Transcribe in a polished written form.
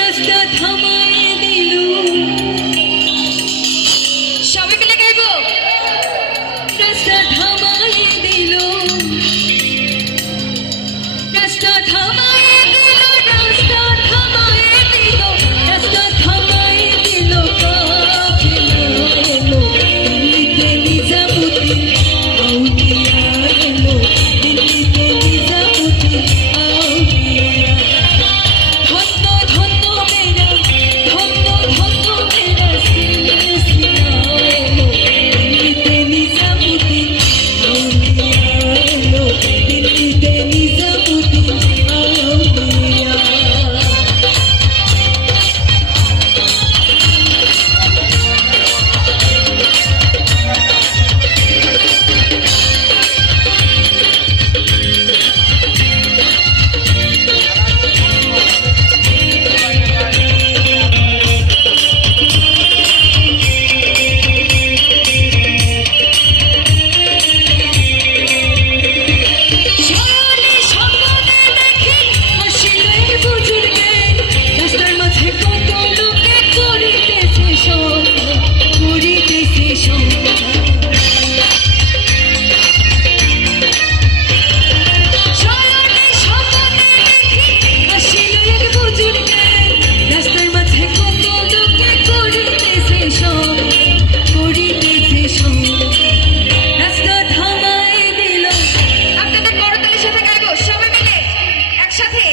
রাস্তা থামায় দিল, সবাই মিলে গাইবো। রাস্তা থামায় দিল, রাস্তা থামায় দিল, রাস্তা থামায় দিল, রাস্তা থামায় দিল, কাফেলা এলো দিল্লিতে নিজামুদ্দিন আউলিয়া এলো, দিল্লিতে নিজামুদ্দিন আউলিয়া। ধন্য ধন্য মেরা, ধন্য ধন্য মেরা সিলসিলা এলো, দিল্লিতে নিজামুদ্দিন আউলিয়া এলো, দিল্লিতে নিজামুদ্দিন আউলিয়া। শহরে স্বপ্নে দেখি হাসিলেন বুজুর্গে, রাস্তার মাঝে কত লোকে করিতেছে সন্ধ্যা, করিতেছে সন্ধ্যা। শহরে স্বপ্নে দেখি হাসিলেন বুজুর্গে, রাস্তার মাঝে কত লোকে করিতেছে সন্ধ্যা, করিতেছে সন্ধ্যা। রাস্তা থামায় দিল, আপনাদের করতালির সাথে গাইবো সবাই মিলে একসাথে।